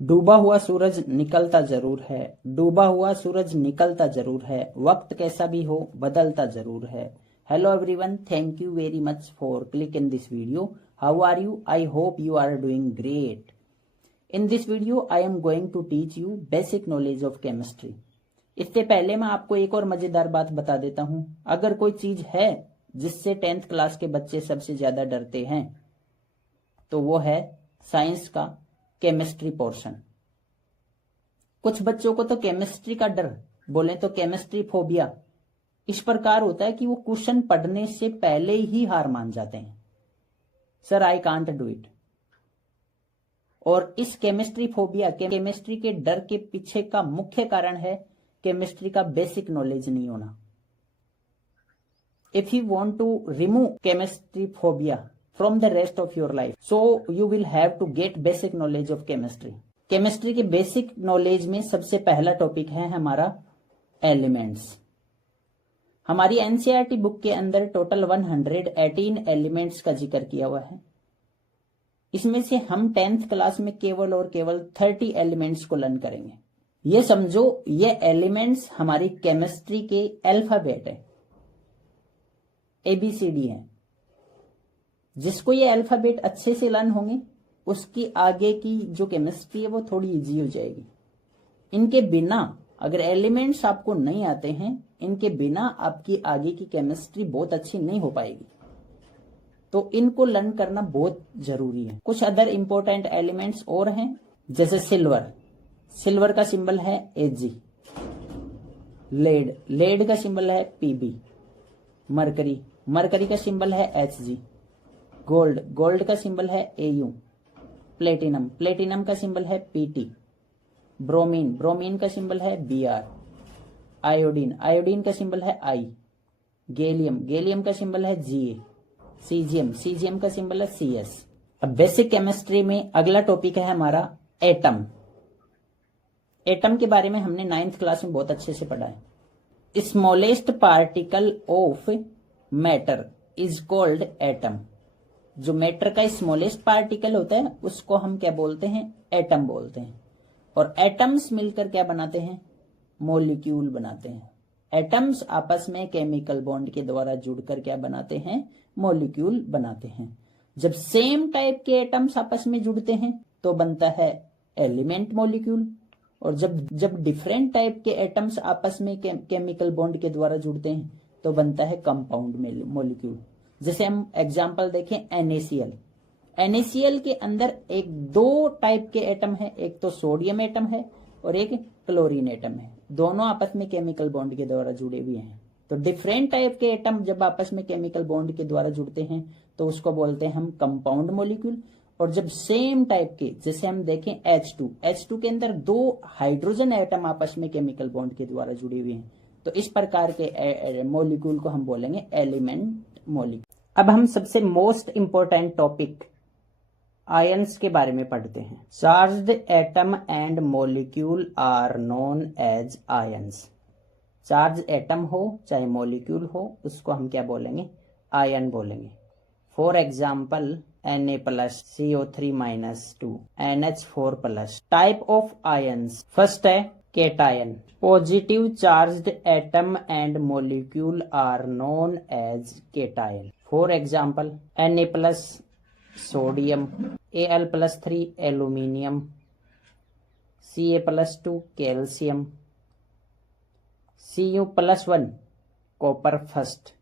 डूबा हुआ सूरज निकलता जरूर है, डूबा हुआ सूरज निकलता जरूर है, वक्त कैसा भी हो बदलता जरूर है। Hello everyone, thank you very much for click in this video. How are you? I hope you are doing great. In this video I am going to teach you basic knowledge of chemistry. इससे पहले मैं आपको एक और मजेदार बात बता देता हूं। अगर कोई चीज है जिससे 10th क्लास के बच्चे सबसे ज्यादा डरते हैं तो वो है साइंस का केमिस्ट्री पोर्शन। कुछ बच्चों को तो केमिस्ट्री का डर, बोले तो केमिस्ट्री फोबिया, इस प्रकार होता है कि वो क्वेश्चन पढ़ने से पहले ही हार मान जाते हैं, sir I can't do it. और इस केमिस्ट्री फोबिया, केमिस्ट्री के डर के पीछे का मुख्य कारण है केमिस्ट्री का बेसिक नॉलेज नहीं होना। If you want to remove chemistry phobia from the rest of your life, so you will have to get basic knowledge of chemistry. Chemistry के बेसिक नॉलेज में सबसे पहला टॉपिक है हमारा एलिमेंट्स। हमारी एनसीईआरटी बुक के अंदर टोटल 118 एलिमेंट्स का जिक्र किया हुआ है। इसमें से हम 10th क्लास में केवल और केवल 30 एलिमेंट्स को लर्न करेंगे। ये समझो ये एलिमेंट्स हमारी केमिस्ट्री के अल्फाबेट है, ABCD है। जिसको ये अल्फाबेट अच्छे से लर्न होंगे उसकी आगे की जो केमिस्ट्री है वो थोड़ी इजी हो जाएगी। इनके बिना, अगर एलिमेंट्स आपको नहीं आते हैं, इनके बिना आपकी आगे की केमिस्ट्री बहुत अच्छी नहीं हो पाएगी। तो इनको लर्न करना बहुत जरूरी है। कुछ अदर इंपॉर्टेंट एलिमेंट्स और हैं, जैसे सिल्वर, सिल्वर का सिंबल है Ag। लेड, लेड का सिंबल है Pb। मरकरी, मरकरी का सिंबल है Hg। गोल्ड, गोल्ड का सिंबल है Au। प्लेटिनम, प्लेटिनम का सिंबल है Pt। ब्रोमीन, ब्रोमीन का सिंबल है Br। आयोडीन, आयोडीन का सिंबल है I। गैलियम, गैलियम का सिंबल है Ga। सीजियम, सीजियम का सिंबल है Cs। अब बेसिक केमिस्ट्री में अगला टॉपिक है हमारा एटम। एटम के बारे में हमने 9th क्लास में बहुत अच्छे से पढ़ा है। Smallest particle of matter is called atom. जो मैटर का स्मॉलेस्ट पार्टिकल होता है उसको हम क्या बोलते हैं? एटम बोलते हैं। और एटम्स मिलकर क्या बनाते हैं? मॉलिक्यूल बनाते हैं। एटम्स आपस में केमिकल बॉन्ड के द्वारा जुड़कर क्या बनाते हैं? मॉलिक्यूल बनाते हैं। जब सेम टाइप के एटम्स आपस में जुड़ते हैं तो बनता है एलिमेंट मॉलिक्यूल। और जब डिफरेंट टाइप के एटम्स आपस में केमिकल बॉन्ड के द्वारा जुड़ते हैं तो बनता है कंपाउंड मॉलिक्यूल। जैसे हम एग्जांपल देखें NaCl। NaCl के अंदर एक दो टाइप के एटम है, एक तो सोडियम एटम है और एक क्लोरीन एटम है। दोनों आपस में केमिकल बॉन्ड के द्वारा जुड़े हुए हैं। तो डिफरेंट टाइप के एटम जब आपस में केमिकल बॉन्ड के द्वारा जुड़ते हैं तो उसको बोलते हैं हम कंपाउंड मॉलिक्यूल। और जब सेम टाइप के, जैसे हम देखें H2 के अंदर दो हाइड्रोजन एटम आपस में केमिकल बॉन्ड के द्वारा जुड़े हुए हैं, तो इस प्रकार के मॉलिक्यूल को हम बोलेंगे एलिमेंट मॉलिक्यूल। अब हम सबसे मोस्ट इंपोर्टेंट टॉपिक आयंस के बारे में पढ़ते हैं। Charged atom and molecule are known as ions. Charge atom हो चाहे मॉलिक्यूल हो उसको हम क्या बोलेंगे? आयन बोलेंगे। For example Na+CO3-2, NH4+। Type of ions, first है cation. Positive charged atom and molecule are known as cation. For example Na+ sodium, Al+3 aluminium, Ca+2 calcium, Cu+1 copper first,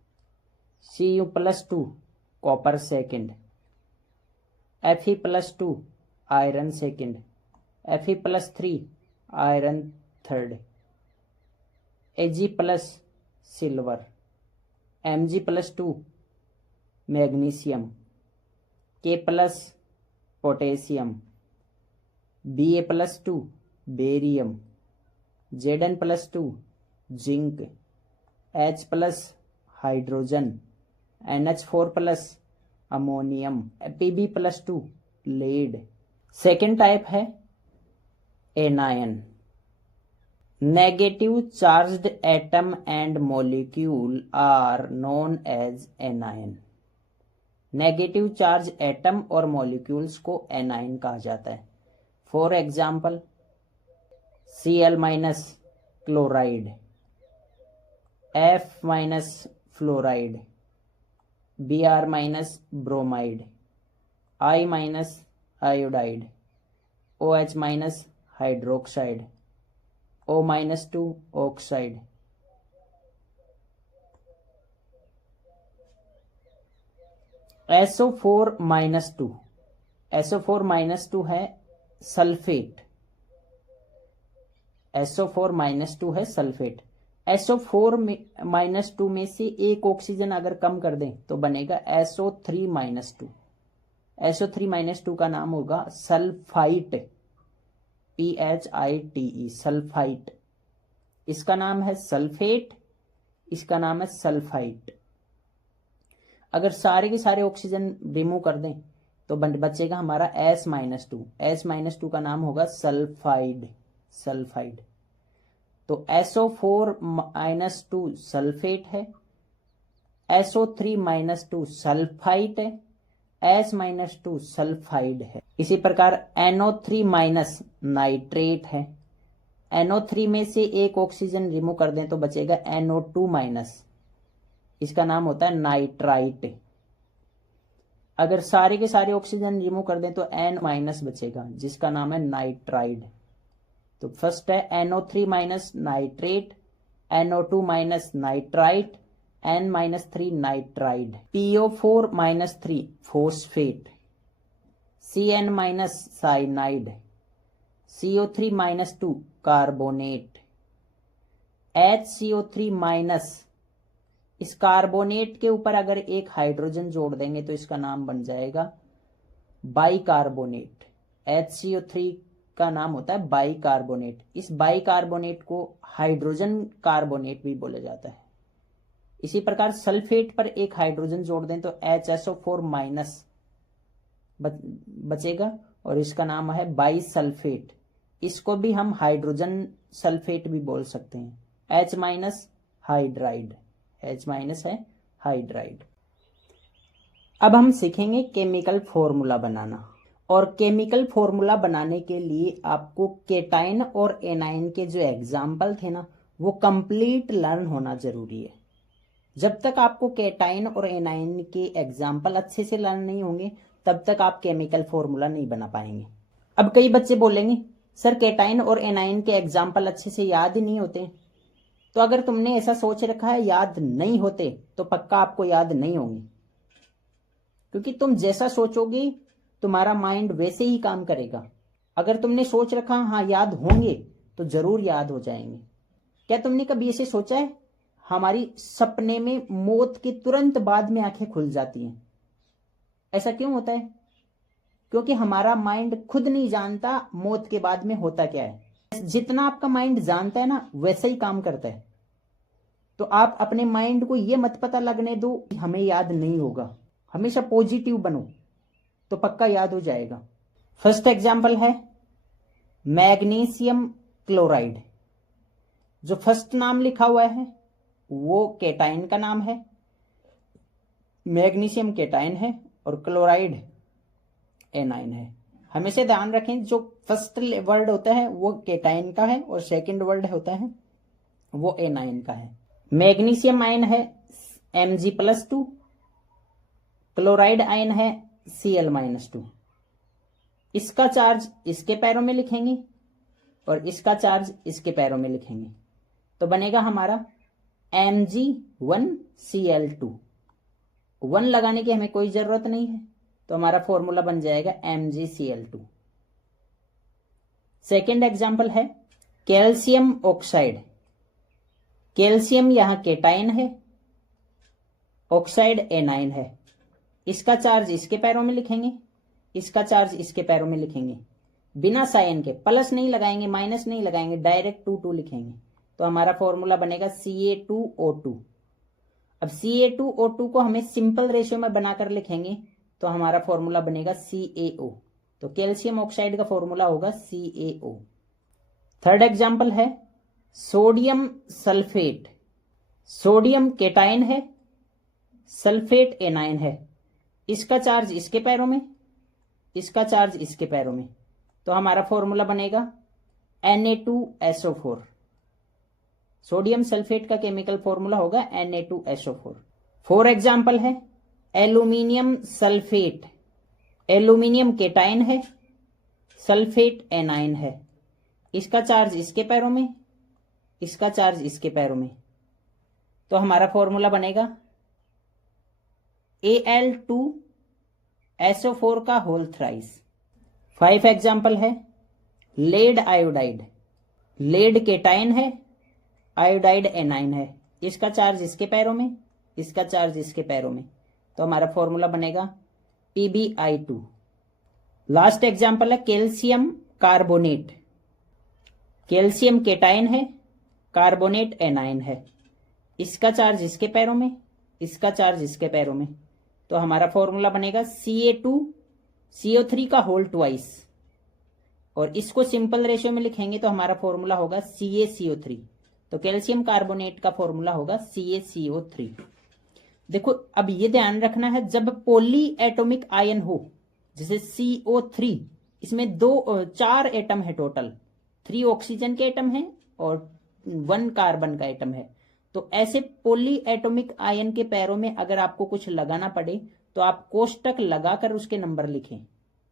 Cu+2 copper second, Fe+2 iron second, Fe+3 iron third, Ag+ silver, Mg+2 magnesium, K+ potassium, Ba+2 barium, Zn+2 zinc, H+ hydrogen, NH4+ ammonium, Pb+2 lead. Second type है anion. Negative charged atom and molecule are known as anion. Negative charge atom और molecules को anion कहा जाता है। For example Cl minus chloride, F minus fluoride, Br minus bromide, I minus iodide, OH minus hydroxide, O minus 2 oxide. SO4 minus 2, SO4 minus 2 है sulphate, SO4 minus 2 है sulphate. SO4 minus 2 में से एक oxygen अगर कम कर दें तो बनेगा SO3 माइनस 2। SO3 माइनस 2 का नाम होगा सल्फाइट, PHITE, सल्फाइट। इसका नाम है सल्फेट, इसका नाम है सल्फाइट। अगर सारे के सारे ऑक्सीजन रिमूव कर दें तो बचेगा हमारा S माइनस 2। S माइनस 2 का नाम होगा सल्फाइड, सल्फाइड। तो SO4 माइनस 2 सल्फेट है, SO3 माइनस 2 सल्फाइट है, S माइनस 2 सल्फाइड है। इसी प्रकार NO3 माइनस नाइट्रेट है। NO3 में से एक ऑक्सीजन रिमूव कर दें तो बचेगा NO2 माइनस, इसका नाम होता है नाइट्राइट। अगर सारे के सारे ऑक्सीजन रिमूव कर दें तो N माइनस बचेगा जिसका नाम है नाइट्राइड। तो फर्स्ट है NO3 minus nitrate, NO2 minus nitrite, N minus 3 nitride. PO4 minus 3 phosphate, CN minus cyanide, CO3 minus 2 carbonate, HCO3 minus, इस कार्बोनेट के ऊपर अगर एक हाइड्रोजन जोड़ देंगे तो इसका नाम बन जाएगा बाइकार्बोनेट। HCO3 का नाम होता है बाइकार्बोनेट। इस बाइकार्बोनेट को हाइड्रोजन कार्बोनेट भी बोला जाता है। इसी प्रकार सल्फेट पर एक हाइड्रोजन जोड़ दें तो HSO4 माइनस बचेगा और इसका नाम है बाइसल्फेट। इसको भी हम हाइड्रोजन सल्फेट भी बोल सकते हैं। H minus hydride, H minus है हाइड्राइड। अब हम सीखेंगे केमिकल फॉर्मूला बनाना, और केमिकल फॉर्मूला बनाने के लिए आपको केटाइन और एनाइन के जो एग्जाम्पल थे ना वो कंप्लीट लर्न होना जरूरी है। जब तक आपको केटाइन और एनाइन के एग्जाम्पल अच्छे से लर्न नहीं होंगे तब तक आप केमिकल फॉर्मूला नहीं बना पाएंगे। अब कई बच्चे बोलेंगे सर केटाइन और एनाइन के एग्जाम्पल अच्छे से याद ही नहीं होते। तो अगर तुमने ऐसा सोच रखा है याद नहीं होते तो पक्का आपको याद नहीं होंगे, क्योंकि तुम जैसा सोचोगे तुम्हारा माइंड वैसे ही काम करेगा। अगर तुमने सोच रखा हाँ याद होंगे तो जरूर याद हो जाएंगे। क्या तुमने कभी ऐसे सोचा है हमारी सपने में मौत के तुरंत बाद में आंखें खुल जाती हैं? ऐसा क्यों होता है? क्योंकि हमारा माइंड खुद नहीं जानता मौत के बाद में होता क्या है। जितना आपका माइंड जानता है ना वैसा ही काम करता है। तो आप अपने माइंड को यह मत पता लगने दो कि हमें याद नहीं होगा। हमेशा पॉजिटिव बनो तो पक्का याद हो जाएगा। फर्स्ट एग्जाम्पल है मैग्नीशियम क्लोराइड। जो फर्स्ट नाम लिखा हुआ है वो केटाइन का नाम है। मैग्नीशियम केटाइन है और क्लोराइड एनाइन है। हमेशा ध्यान रखें जो फर्स्ट वर्ड होता है वो केटाइन का है और सेकंड वर्ड होता है वो एनाइन का है। मैग्नीशियम आयन है Mg+2, क्लोराइड आयन है Cl-2। इसका चार्ज इसके पैरों में लिखेंगे और इसका चार्ज इसके पैरों में लिखेंगे तो बनेगा हमारा Mg1Cl2। 1 लगाने की हमें कोई जरूरत नहीं है तो हमारा फॉर्मूला बन जाएगा MgCl2। सेकेंड एग्जाम्पल है कैल्शियम ऑक्साइड। कैल्शियम यहां केटाइन है, ऑक्साइड एनाइन है। इसका चार्ज इसके पैरों में लिखेंगे, इसका चार्ज इसके पैरों में लिखेंगे, बिना साइन के। प्लस नहीं लगाएंगे, माइनस नहीं लगाएंगे, डायरेक्ट 2 लिखेंगे तो हमारा फॉर्मूला बनेगा Ca2O2। अब Ca2O2 को हमें सिंपल रेशियो में बनाकर लिखेंगे तो हमारा फॉर्मूला बनेगा CaO। तो कैल्शियम ऑक्साइड का फॉर्मूला होगा CaO। थर्ड एग्जाम्पल है सोडियम सल्फेट। सोडियम केटाइन है, सल्फेट एनाइन है। इसका चार्ज इसके पैरों में, इसका चार्ज इसके पैरों में। तो हमारा फॉर्मूला बनेगा Na2SO4। सोडियम सल्फेट का केमिकल फॉर्मूला होगा Na2SO4। फॉर एग्जाम्पल है एल्यूमिनियम सल्फेट, एल्यूमिनियम केटाइन है, सल्फेट एनाइन है। इसका चार्ज इसके पैरों में, इसका चार्ज इसके पैरों में, तो हमारा फॉर्मूला बनेगा Al2SO4 का होल थ्राइस। 5 एग्जाम्पल है लेड आयोडाइड, लेड केटाइन है, आयोडाइड एनाइन है। इसका चार्ज इसके पैरों में, इसका चार्ज इसके पैरों में, तो हमारा फॉर्मूला बनेगा PbI2। लास्ट एग्जाम्पल है कैल्शियम कार्बोनेट, कैल्शियम केटाइन है, कार्बोनेट एनाइन है। इसका चार्ज इसके पैरों में, इसका चार्ज इसके पैरों में, तो हमारा फॉर्मूला बनेगा Ca2CO3 का होल ट्वाइस। और इसको सिंपल रेशियो में लिखेंगे तो हमारा फॉर्मूला होगा CaCO3। तो कैल्शियम कार्बोनेट का फॉर्मूला होगा CaCO3। देखो अब ये ध्यान रखना है, जब पॉली एटॉमिक आयन हो, जैसे CO3, इसमें 4 एटम है टोटल, 3 ऑक्सीजन के एटम है और 1 कार्बन का एटम है। तो ऐसे पॉली एटॉमिक आयन के पैरों में अगर आपको कुछ लगाना पड़े तो आप कोष्टक लगाकर उसके नंबर लिखें।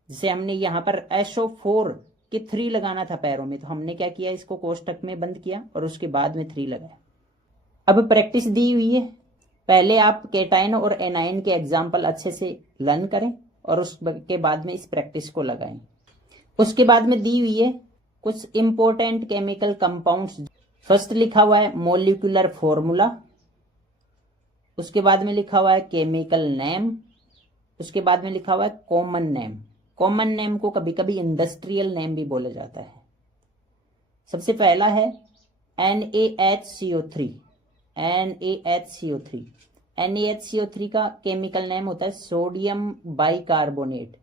जैसे हमने यहां पर SO4 के 3 लगाना था पैरों में, तो हमने क्या किया, इसको कोष्टक में बंद किया और उसके बाद में 3 लगाया। अब प्रैक्टिस दी हुई है, पहले आप केटाइन और एनाइन के एग्जाम्पल अच्छे से लर्न करें और उसके बाद में इस प्रैक्टिस को लगाएं। उसके बाद में दी हुई है कुछ इंपॉर्टेंट केमिकल कंपाउंड्स। फर्स्ट लिखा हुआ है मॉलिक्यूलर फॉर्मूला, उसके बाद में लिखा हुआ है केमिकल नेम, उसके बाद में लिखा हुआ है कॉमन नेम। कॉमन नेम को कभी कभी इंडस्ट्रियल नेम भी बोला जाता है। सबसे पहला है NaHCO3। NaHCO3, NaHCO3 का केमिकल नेम होता है सोडियम बाइकार्बोनेट,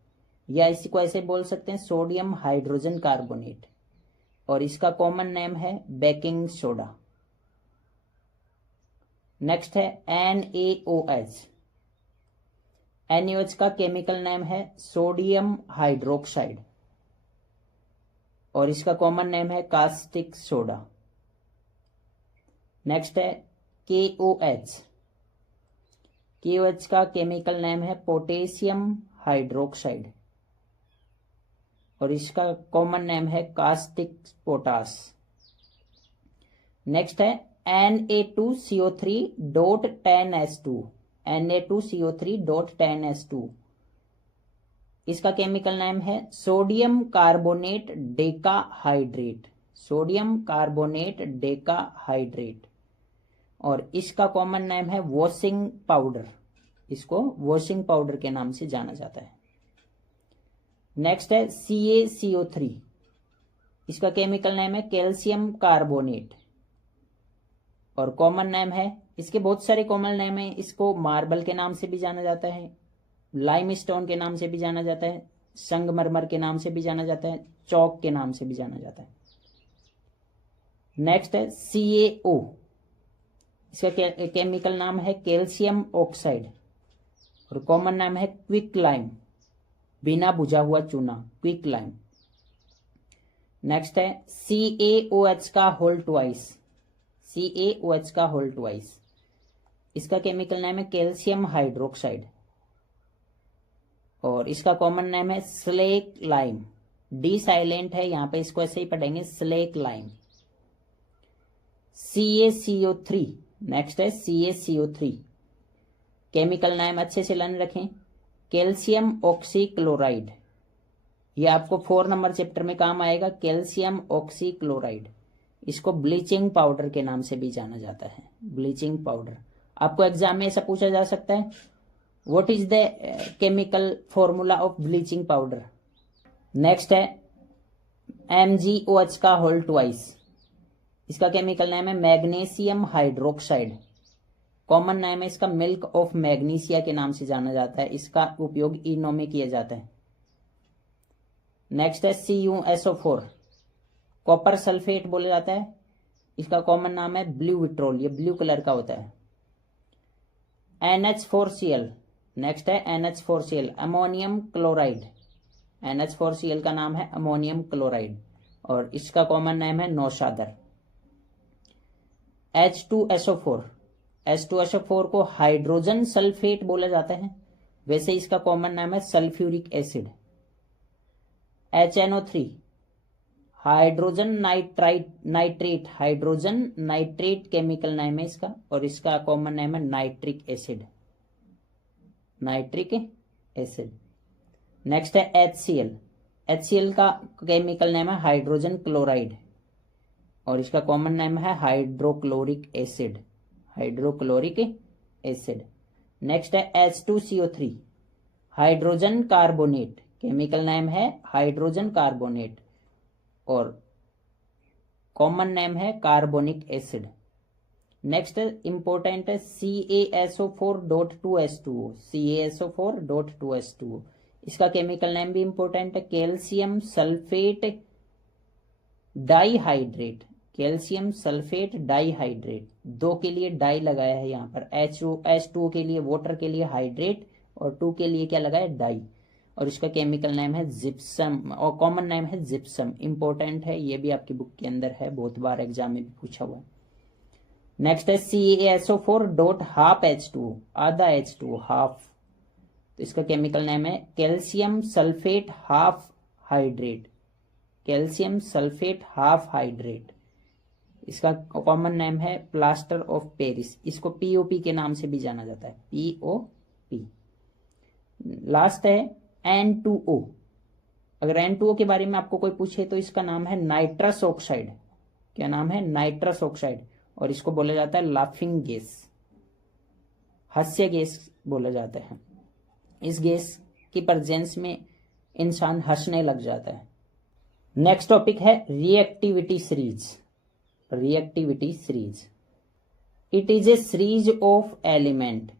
या इसको ऐसे बोल सकते हैं सोडियम हाइड्रोजन कार्बोनेट, और इसका कॉमन नेम है बेकिंग सोडा। नेक्स्ट है NaOH। NaOH का केमिकल नेम है सोडियम हाइड्रोक्साइड और इसका कॉमन नेम है कास्टिक सोडा। नेक्स्ट है KOH। KOH का केमिकल नेम है पोटेशियम हाइड्रोक्साइड और इसका कॉमन नेम है कास्टिक पोटास। नेक्स्ट है Na2CO3.10S2। Na2CO3.10S2, इसका केमिकल नेम है sodium carbonate decahydrate, sodium carbonate decahydrate, और इसका कॉमन नेम है वॉशिंग पाउडर, इसको वॉशिंग पाउडर के नाम से जाना जाता है। नेक्स्ट है CaCO3, इसका केमिकल नेम है कैल्शियम कार्बोनेट और कॉमन नेम है, इसके बहुत सारे कॉमन नेम है, इसको मार्बल के नाम से भी जाना जाता है, लाइम स्टोन के नाम से भी जाना जाता है, संगमरमर के नाम से भी जाना जाता है, चौक के नाम से भी जाना जाता है। नेक्स्ट है CaO, इसका केमिकल नाम है कैल्शियम ऑक्साइड और कॉमन नाम है क्विक लाइम, बिना बुझा हुआ चूना, क्विक लाइम। नेक्स्ट है CaOH का होल ट्वाइस, CaOH का होल ट्वाइस, इसका केमिकल नेम है कैल्शियम हाइड्रोक्साइड और इसका कॉमन नेम है स्लेक लाइम, डी साइलेंट है यहां पे, इसको ऐसे ही पढ़ेंगे स्लेक लाइम। CaCO3, नेक्स्ट है CaCO3, केमिकल नेम अच्छे से लर्न रखें कैल्शियम ऑक्सीक्लोराइड, ये आपको 4 नंबर चैप्टर में काम आएगा, कैल्शियम ऑक्सीक्लोराइड। इसको ब्लीचिंग पाउडर के नाम से भी जाना जाता है, ब्लीचिंग पाउडर। आपको एग्जाम में ऐसा पूछा जा सकता है, what is the chemical formula of bleaching powder. Next है MgOH का होल ट्वाइस, इसका केमिकल नेम है मैग्नीशियम हाइड्रोक्साइड, कॉमन नेम है इसका मिल्क ऑफ मैग्नीशिया के नाम से जाना जाता है, इसका उपयोग इनो में किया जाता है। नेक्स्ट है CuSO4, कॉपर सल्फेट बोला जाता है, इसका कॉमन नाम है ब्लू विट्रोल, ये ब्लू कलर का होता है। NH4Cl, नेक्स्ट है NH4Cl, अमोनियम क्लोराइड, NH4Cl का नाम है अमोनियम क्लोराइड और इसका कॉमन नेम है नौशादर। H2SO4, H2SO4 को हाइड्रोजन सल्फेट बोला जाता है, वैसे इसका कॉमन नाम है sulphuric acid. HNO3 hydrogen nitrate, hydrogen nitrate chemical name है इसका और इसका कॉमन नेम है nitric acid, nitric acid. Next है HCl, HCl का केमिकल नेम है हाइड्रोजन क्लोराइड और इसका कॉमन नेम है hydrochloric acid, hydrochloric acid. Next है H2CO3 hydrogen carbonate, chemical name है हाइड्रोजन कार्बोनेट और कॉमन नेम है कार्बोनिक एसिड। नेक्स्ट इंपॉर्टेंट है CaSO4.2H2O, CaSO4.2H2O, इसका केमिकल नेम भी इंपॉर्टेंट है calcium sulphate dihydrate, calcium sulphate dihydrate, दो के लिए डाई लगाया है यहाँ पर, H2O के लिए वाटर के लिए हाइड्रेट और 2 के लिए क्या लगाया डाई और इसका केमिकल नेम है जिप्सम और कॉमन नेम है जिप्सम। इंपॉर्टेंट है, ये भी आपकी बुक के अंदर है, बहुत बार एग्जाम में भी पूछा हुआ है। नेक्स्ट है CaSO4.12H2O, आधा H2O, हाफ, तो इसका केमिकल नेम है calcium sulphate half hydrate, calcium sulphate half hydrate, इसका कॉमन नेम है प्लास्टर ऑफ पेरिस, इसको पीओपी के नाम से भी जाना जाता है, पीओपी। लास्ट है N2O, अगर N2O के बारे में आपको कोई पूछे तो इसका नाम है नाइट्रस ऑक्साइड, क्या नाम है नाइट्रस ऑक्साइड और इसको बोला जाता है लाफिंग गैस, हास्य गैस बोला जाता है। इस गैस की प्रेजेंस में इंसान हंसने लग जाता है। नेक्स्ट टॉपिक है reactivity series, reactivity series. It is a series of element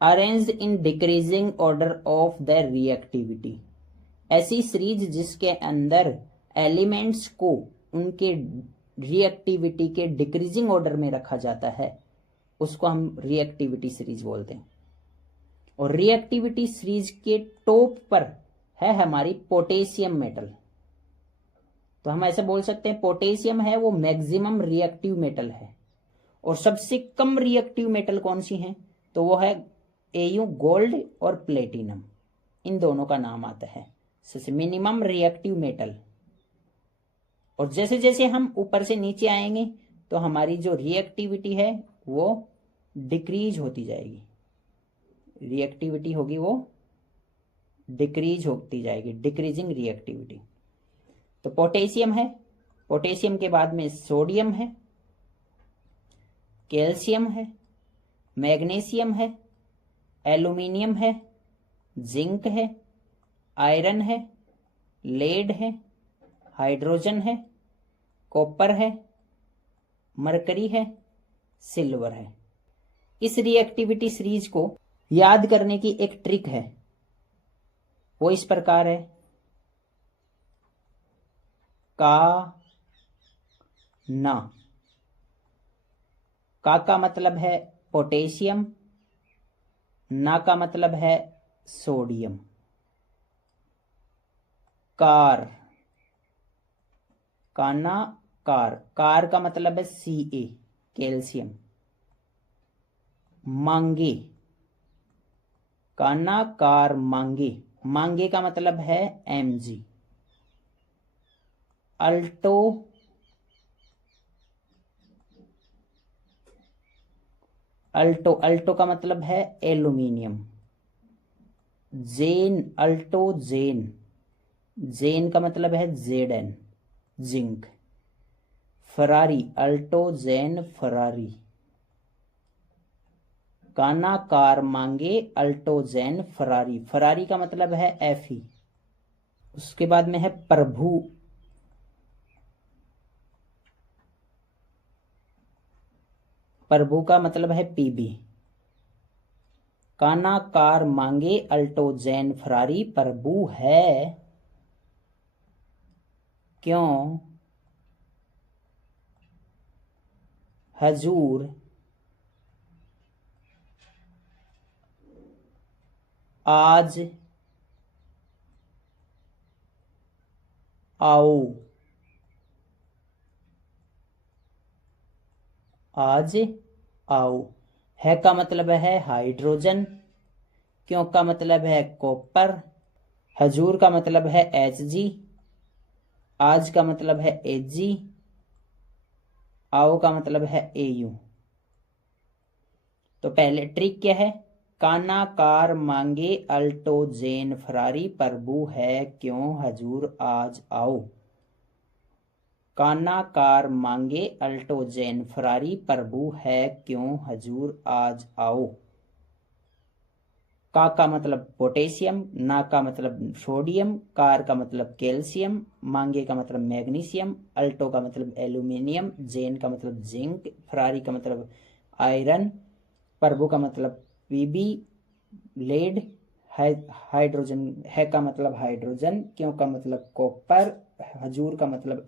arranged in decreasing order of the reactivity, ऐसी सीरीज जिसके अंदर एलिमेंट्स को उनके रिएक्टिविटी के डिक्रीजिंग ऑर्डर में रखा जाता है, उसको हम रिएक्टिविटी सीरीज बोलते हैं। और रिएक्टिविटी सीरीज के टॉप पर है हमारी पोटेशियम मेटल, तो हम ऐसे बोल सकते हैं पोटेशियम है वो मैक्सिमम रिएक्टिव मेटल है। और सबसे कम रिएक्टिव मेटल कौन सी है, तो वो है Au गोल्ड और प्लेटिनम, इन दोनों का नाम आता है सबसे मिनिमम रिएक्टिव मेटल। और जैसे जैसे हम ऊपर से नीचे आएंगे तो हमारी जो रिएक्टिविटी है वो डिक्रीज होती जाएगी, रिएक्टिविटी होगी वो डिक्रीज होती जाएगी, डिक्रीजिंग रिएक्टिविटी। तो पोटेशियम है, पोटेशियम के बाद में सोडियम है, कैल्शियम है, मैग्नीशियम है, एल्यूमिनियम है, जिंक है, आयरन है, लेड है, हाइड्रोजन है, कॉपर है, मरकरी है, सिल्वर है। इस रिएक्टिविटी सीरीज को याद करने की एक ट्रिक है, वो इस प्रकार है, का ना, का मतलब है पोटेशियम, ना का मतलब है सोडियम, कार, काना कार, कार का मतलब है Ca कैल्शियम, मांगे, काना कार मांगे, मांगे का मतलब है Mg, अल्टो, अल्टो, अल्टो का मतलब है एल्यूमिनियम, जेन, अल्टो जेन, जेन का मतलब है Zn zinc, Ferrari, Alto Zen Ferrari, काना कार मांगे अल्टो जेन फरारी, फरारी का मतलब है Fe। उसके बाद में है प्रभु, प्रभु का मतलब है Pb, काना कार मांगे अल्टो जैन फरारी प्रभु है, क्यों हजूर आज आओ, आज आओ। है का मतलब है हाइड्रोजन, क्यों का मतलब है कॉपर, हजूर का मतलब है Hg, आज का मतलब है Ag, आओ का मतलब है Au। तो पहले ट्रिक क्या है, काना कार मांगे अल्टो जेन फरारी, प्रभु है क्यों हजूर आज आओ। काना कार मांगे अल्टो जेन फरारी, प्रभु है क्यों हजूर आज आओ। का मतलब पोटेशियम, ना का मतलब सोडियम, कार का मतलब कैल्शियम, मांगे का मतलब मैग्नीशियम, अल्टो का मतलब एल्यूमिनियम, जेन का मतलब जिंक, फरारी का मतलब आयरन, प्रभु का मतलब पीबी लेड, हाइड्रोजन है का मतलब हाइड्रोजन, क्यों का मतलब कॉपर, हजूर का मतलब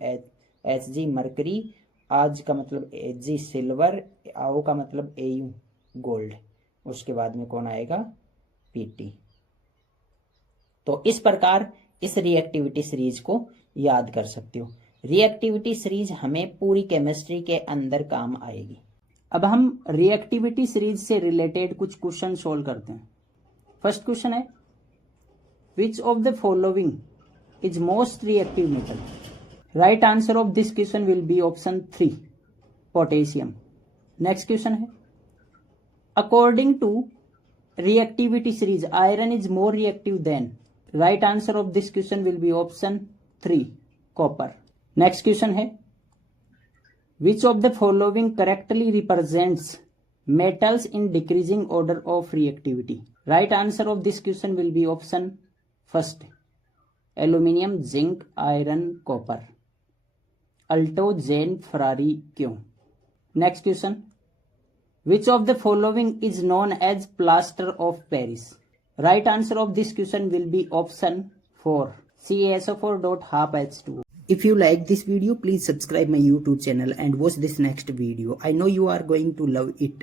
Hg मरकरी, आज का मतलब Ag सिल्वर, आओ का मतलब Au गोल्ड। उसके बाद में कौन आएगा, Pt। तो इस प्रकार इस रिएक्टिविटी सीरीज को याद कर सकते हो। रिएक्टिविटी सीरीज हमें पूरी केमिस्ट्री के अंदर काम आएगी। अब हम रिएक्टिविटी सीरीज से रिलेटेड कुछ क्वेश्चन सोल्व करते हैं। फर्स्ट क्वेश्चन है, which of the following is most reactive metal. Right answer of this question will be option 3, potassium. Next question है, according to reactivity series iron is more reactive than, right answer of this question will be option 3, copper। next question है, which of the following correctly represents metals in decreasing order of reactivity। right answer of this question will be option first, aluminium, zinc, iron, copper। Alto Zen Ferrari क्यों। Next question, which of the following is known as plaster of Paris। right answer of this question will be option 4, CaSO4.12H2O। if you like this video, please subscribe my YouTube channel and watch this next video. I know you are going to love it।